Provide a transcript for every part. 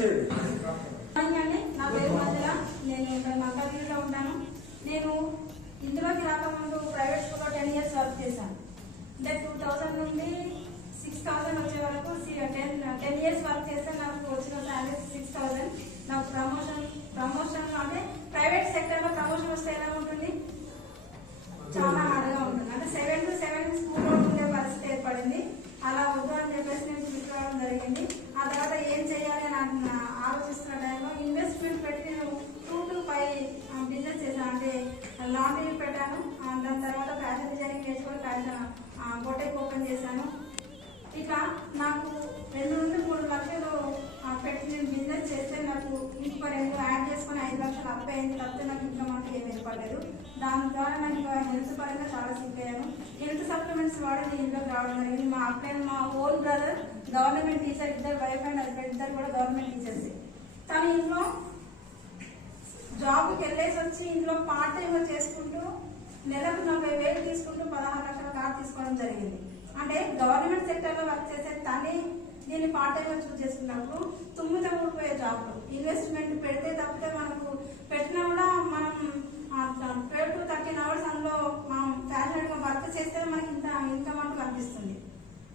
నా పేరు మంజుల. నేను ఇక్కడ మల్కాజ్గిరిలో ఉంటాను. నేను ఇందులోకి రాకముందు ప్రైవేట్ స్కూల్లో 10 years వర్క్ చేశాను. అంటే 2000 నుండి 6000 వచ్చే వరకు 10 years వర్క్ చేస్తే నాకు వచ్చిన శాలరీ 6000. నాకు ప్రమోషన్ అంటే ప్రైవేట్ సెక్టర్ లో ప్రమోషన్ వస్తే ఎలా ఉంటుంది, చాలా హార్డ్గా ఉంటుంది. అంటే 7 to 7 స్కూల్లో ఉండే పరిస్థితి ఏర్పడింది. అలా వద్దు అని చెప్పేసి నేను తీసుకురావడం జరిగింది. ఆ తర్వాత ఏం చేయాలి అని ఆలోచిస్తున్న టైంలో ఇన్వెస్ట్మెంట్ పెట్టి నేను 2 to 5 బిజినెస్ చేశాను. అంటే లాండ్రీ పెట్టాను. దాని తర్వాత ఫ్యాషన్ డిజైనింగ్ నేర్చుకొని బొటేక్ ఓపెన్ చేశాను. ఇక నాకు 2 నుండి 3 లక్షలు పెట్టి నేను బిజినెస్ చేస్తే నాకు ఇంకో 2 యాడ్ చేసుకుని 5 లక్షలు అప్ అయింది. తప్పితే నాకు ఇంకా మనకి ఏమి ఏర్పడలేదు. దాని ద్వారా నాకు హెల్త్ పరంగా చాలా సిక్ అయ్యాను. హెల్త్ సప్లిమెంట్స్ వాడి నేను ఇంట్లోకి రావడం జరిగింది. మా అక్కయ్య మా ఓన్ బ్రదర్ గవర్నమెంట్ టీచర్, ఇద్దరు వైఫ్ అండ్ హస్బెండ్ ఇద్దరు కూడా గవర్నమెంట్ టీచర్స్. తను ఇంట్లో జాబ్కి వెళ్ళేసి వచ్చి ఇంట్లో పార్ట్ టైంగా చేసుకుంటూ నెలకు 40,000 తీసుకుంటూ 16 లక్షల కార్డు తీసుకోవడం జరిగింది. అంటే గవర్నమెంట్ సెక్టర్లో వర్క్ చేసే తనే దీన్ని పార్ట్ టైంగా చూస్ చేసుకున్నప్పుడు తుమ్మితో ఊడిపోయే జాబ్లు ఇన్వెస్ట్మెంట్ పెడితే తప్పితే మనకు పెట్టినా కూడా మనం 12 to 13 hours అందులో మనం ఫ్యాషనెట్గా వర్క్ చేస్తే మనకి ఇంత ఇన్కమ్ అంటూ కనిపిస్తుంది.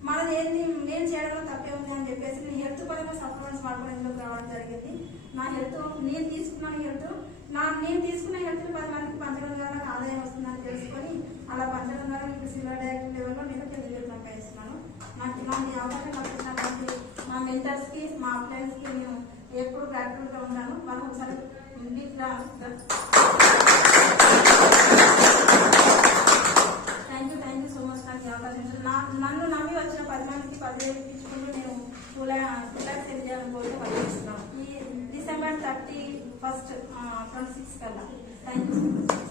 మనది ఏంటి నేను చేయడంలో తప్పే ఉంది అని చెప్పేసి నేను హెల్త్ పరంగా సప్లిమెంట్స్ వాడుకొని ఇందులోకి రావడం జరిగింది. నా హెల్త్ నేను తీసుకున్న హెల్త్ 10 మందికి పంచడం ద్వారా నాకు ఆదాయం వస్తుందని తెలుసుకొని అలా పంచడం ద్వారా ఇప్పుడు సిల్వర్ డైరెక్ట్ లెవెల్లో నేను 10,000 సంపాదిస్తున్నాను. నాకు ఇలాంటి అవకాశం కల్పించినటువంటి మా మెంటర్స్కి మా అప్లయన్స్కి నేను ఎప్పుడు గ్రాట్యుడ్గా ఉన్నాను. వాళ్ళకి ఒకసారి థ్యాంక్ యూ సో మచ్. నాకు ఈ అవకాశం నన్ను నమ్మి వచ్చిన 10 మందికి 10,000 ఇచ్చుకుంటూ నేను 2 lakhs సేవ్ చేయాలని కోరిక పనిచేస్తున్నాను. ఈ December 31st 26 కల్లా. Thank you so much.